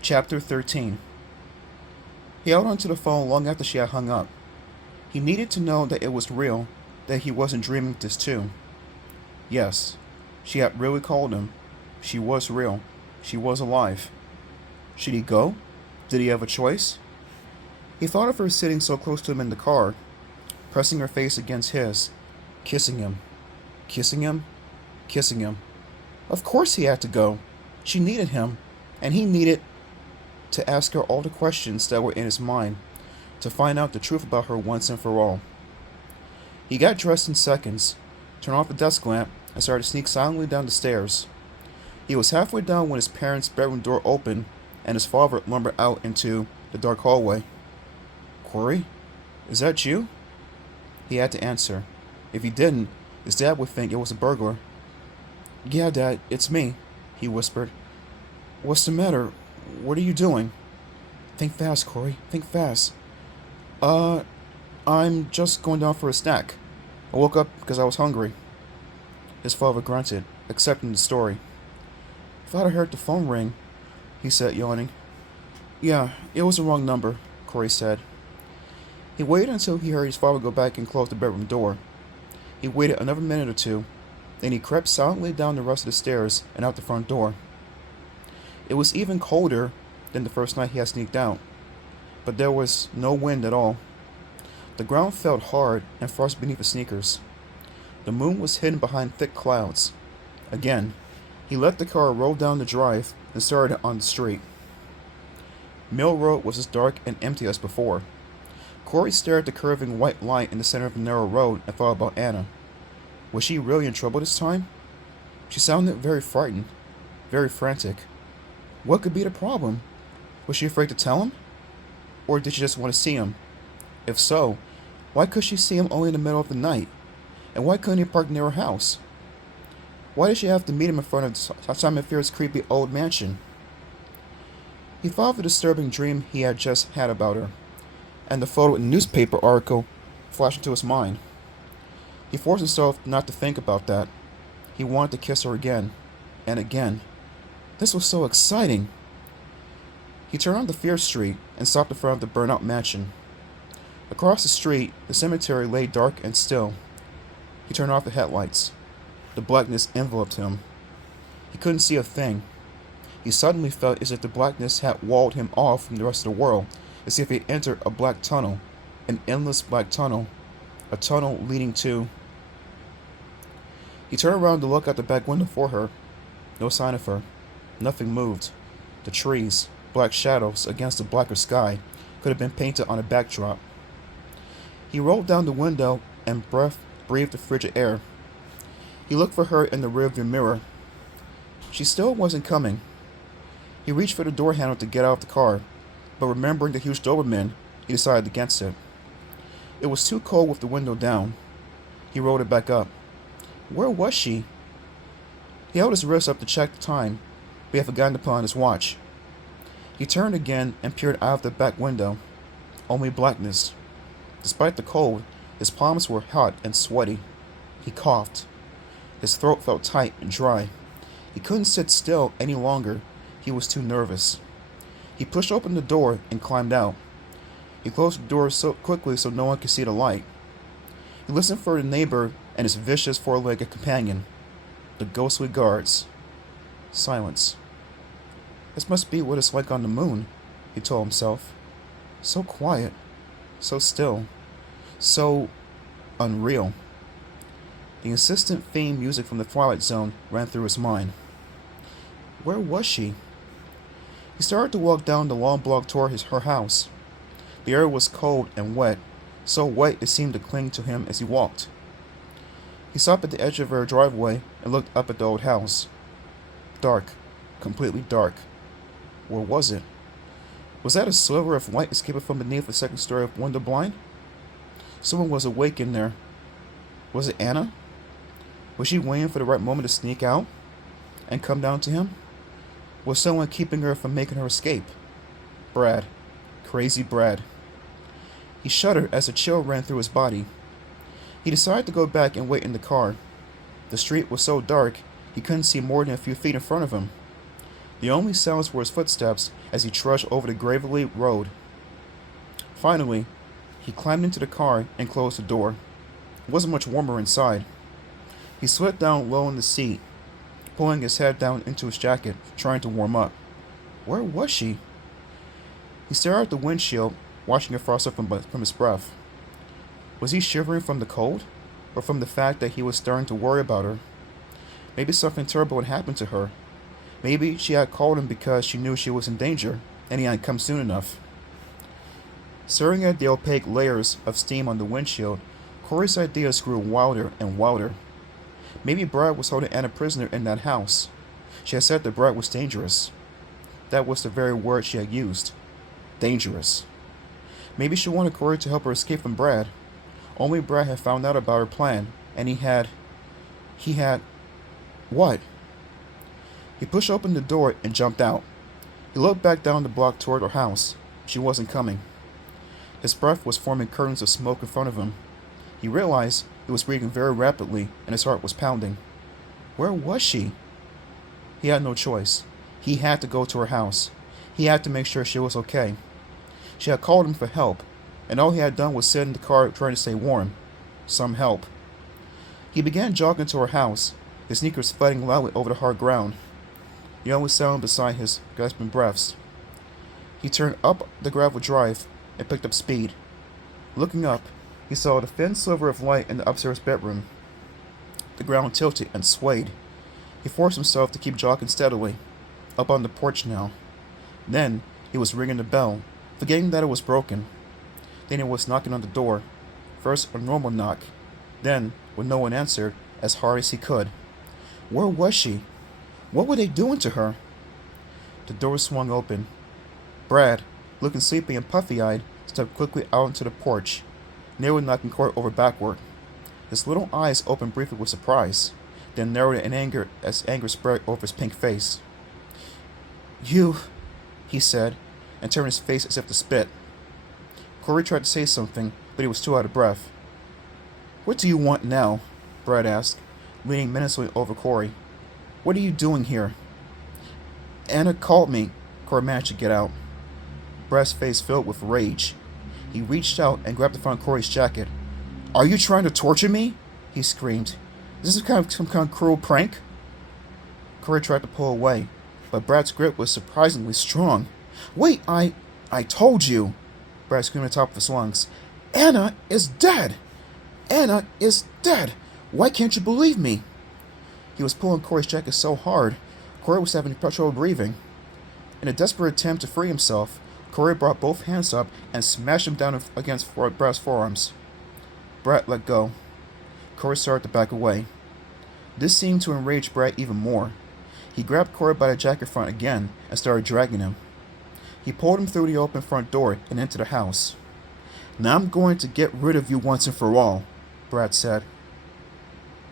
Chapter 13. He held onto the phone long after she had hung up. He needed to know that it was real, that he wasn't dreaming this too. Yes, she had really called him. She was real. She was alive. Should he go? Did he have a choice? He thought of her sitting so close to him in the car, pressing her face against his, kissing him, kissing him, kissing him. Of course he had to go. She needed him, and he needed to ask her all the questions that were in his mind, to find out the truth about her once and for all. He got dressed in seconds, turned off the desk lamp, and started to sneak silently down the stairs. He was halfway down when his parents' bedroom door opened and his father lumbered out into the dark hallway. Corey, is that you? He had to answer. If he didn't, his dad would think it was a burglar. Yeah, Dad, it's me, he whispered. What's the matter? What are you doing? Think fast, Corey. Think fast. I'm just going down for a snack. I woke up because I was hungry. His father grunted, accepting the story. Thought I heard the phone ring, he said, yawning. Yeah, it was the wrong number, Corey said. He waited until he heard his father go back and close the bedroom door. He waited another minute or two, then he crept silently down the rest of the stairs and out the front door. It was even colder than the first night he had sneaked out, but there was no wind at all. The ground felt hard and frost beneath his sneakers. The moon was hidden behind thick clouds. Again, he let the car roll down the drive and started on the street. Mill Road was as dark and empty as before. Corey stared at the curving white light in the center of the narrow road and thought about Anna. Was she really in trouble this time? She sounded very frightened, very frantic. What could be the problem? Was she afraid to tell him? Or did she just want to see him? If so, why could she see him only in the middle of the night? And why couldn't he park near her house? Why did she have to meet him in front of Simon Fear's creepy old mansion? He thought of the disturbing dream he had just had about her, and the photo in the newspaper article flashed into his mind. He forced himself not to think about that. He wanted to kiss her again, and again. This was so exciting. He turned onto Fear Street and stopped in front of the burnout mansion. Across the street, the cemetery lay dark and still. He turned off the headlights. The blackness enveloped him. He couldn't see a thing. He suddenly felt as if the blackness had walled him off from the rest of the world, as if he had entered a black tunnel, an endless black tunnel, a tunnel leading to... He turned around to look out the back window for her. No sign of her. Nothing moved. The trees, black shadows against the blacker sky, could have been painted on a backdrop. He rolled down the window and breathed the frigid air. He looked for her in the rearview mirror. She still wasn't coming. He reached for the door handle to get out of the car, but remembering the huge Doberman, he decided against it. It was too cold with the window down. He rolled it back up. Where was she? He held his wrist up to check the time, but he had forgotten to put on his watch. He turned again and peered out of the back window. Only blackness. Despite the cold, his palms were hot and sweaty. He coughed. His throat felt tight and dry. He couldn't sit still any longer. He was too nervous. He pushed open the door and climbed out. He closed the door so quickly so no one could see the light. He listened for the neighbor and his vicious four-legged companion. The ghostly guards. Silence. This must be what it's like on the moon, he told himself. So quiet. So still. So unreal. The insistent theme music from the Twilight Zone ran through his mind. Where was she? He started to walk down the long block toward her house. The air was cold and wet, so wet it seemed to cling to him as he walked. He stopped at the edge of her driveway and looked up at the old house. Dark. Completely dark. Where was it? Was that a sliver of light escaping from beneath the second story of window blind? Someone was awake in there. Was it Anna? Was she waiting for the right moment to sneak out and come down to him? Was someone keeping her from making her escape? Brad. Crazy Brad. He shuddered as a chill ran through his body. He decided to go back and wait in the car. The street was so dark, he couldn't see more than a few feet in front of him. The only sounds were his footsteps as he trudged over the gravelly road. Finally, he climbed into the car and closed the door. It wasn't much warmer inside. He slid down low in the seat, pulling his head down into his jacket, trying to warm up. Where was she? He stared at the windshield, watching her frost up from his breath. Was he shivering from the cold, or from the fact that he was starting to worry about her? Maybe something terrible had happened to her. Maybe she had called him because she knew she was in danger, and he hadn't come soon enough. Staring at the opaque layers of steam on the windshield, Corey's ideas grew wilder and wilder. Maybe Brad was holding Anna prisoner in that house. She had said that Brad was dangerous. That was the very word she had used. Dangerous. Maybe she wanted Corey to help her escape from Brad. Only Brad had found out about her plan, and he had... What? He pushed open the door and jumped out. He looked back down the block toward her house. She wasn't coming. His breath was forming curtains of smoke in front of him. He realized he was breathing very rapidly, and his heart was pounding. Where was she? He had no choice. He had to go to her house. He had to make sure she was okay. She had called him for help, and all he had done was sit in the car trying to stay warm. Some help. He began jogging to her house, his sneakers thudding loudly over the hard ground. The only sound beside his gasping breaths. He turned up the gravel drive and picked up speed. Looking up, he saw the thin sliver of light in the upstairs bedroom. The ground tilted and swayed. He forced himself to keep jogging steadily, up on the porch now. Then he was ringing the bell, forgetting that it was broken. Then he was knocking on the door. First a normal knock, then, when no one answered, as hard as he could. Where was she? What were they doing to her? The door swung open. Brad, looking sleepy and puffy-eyed, stepped quickly out onto the porch, nearly knocking Corey over backward. His little eyes opened briefly with surprise, then narrowed in anger as anger spread over his pink face. You, he said, and turned his face as if to spit. Corey tried to say something, but he was too out of breath. What do you want now? Brad asked, leaning menacingly over Corey. What are you doing here? Anna called me, Corey managed to get out. Brad's face filled with rage. He reached out and grabbed the front of Corey's jacket. Are you trying to torture me? He screamed. Is this some kind of cruel prank? Corey tried to pull away, but Brad's grip was surprisingly strong. Wait, I told you, Brad screamed at the top of his lungs. Anna is dead! Anna is dead! Why can't you believe me? He was pulling Corey's jacket so hard, Corey was having trouble breathing. In a desperate attempt to free himself, Corey brought both hands up and smashed him down against Brad's forearms. Brad let go. Corey started to back away. This seemed to enrage Brad even more. He grabbed Corey by the jacket front again and started dragging him. He pulled him through the open front door and into the house. Now I'm going to get rid of you once and for all, Brad said.